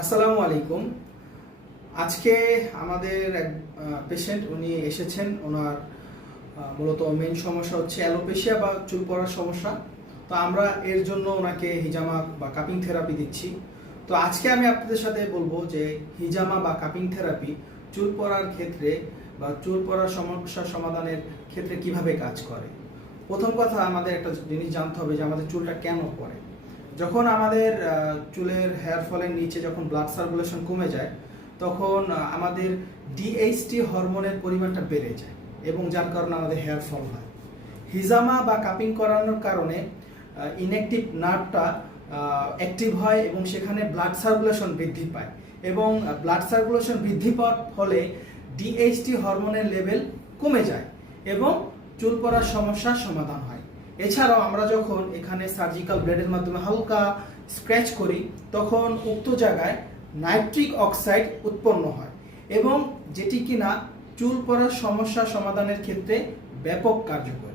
আসসালামু আলাইকুম। আজকে আমাদের এক পেশেন্ট উনি এসেছেন। ওনার মূলত মেইন সমস্যা হচ্ছে অ্যালোপেশিয়া বা চুল পড়ার সমস্যা। তো আমরা এর জন্য ওনাকে হিজামা বা কাপিং থেরাপি দিচ্ছি। তো আজকে আমি আপনাদের সাথে বলবো যে হিজামা বা কাপিং থেরাপি চুল পড়ার ক্ষেত্রে বা চুল পড়ার সমস্যা সমাধানের ক্ষেত্রে কিভাবে কাজ করে। প্রথম কথা, আমাদের একটা জিনিস জানতে হবে যে আমাদের চুলটা কেন পড়ে। যখন আমাদের চুলের হেয়ার ফলের নিচে যখন ব্লাড সার্কুলেশন কমে যায়, তখন আমাদের ডিএইচটি হরমোনের পরিমাণটা বেড়ে যায় এবং যার কারণে আমাদের হেয়ার ফল হয়। হিজামা বা কাপিং করানোর কারণে ইনঅ্যাক্টিভ নার্ভটা অ্যাক্টিভ হয় এবং সেখানে ব্লাড সার্কুলেশন বৃদ্ধি পায় এবং ব্লাড সার্কুলেশন বৃদ্ধি পাওয়ার ফলে ডিএইচটি হরমোনের লেভেল কমে যায় এবং চুল পড়ার সমস্যার সমাধান হয়। এছাড়াও আমরা যখন এখানে সার্জিক্যাল ব্লেডের মাধ্যমে হালকা স্ক্র্যাচ করি, তখন উক্ত জায়গায় নাইট্রিক অক্সাইড উৎপন্ন হয় এবং যেটি কিনা চুল পড়ার সমস্যা সমাধানের ক্ষেত্রে ব্যাপক কার্যকর।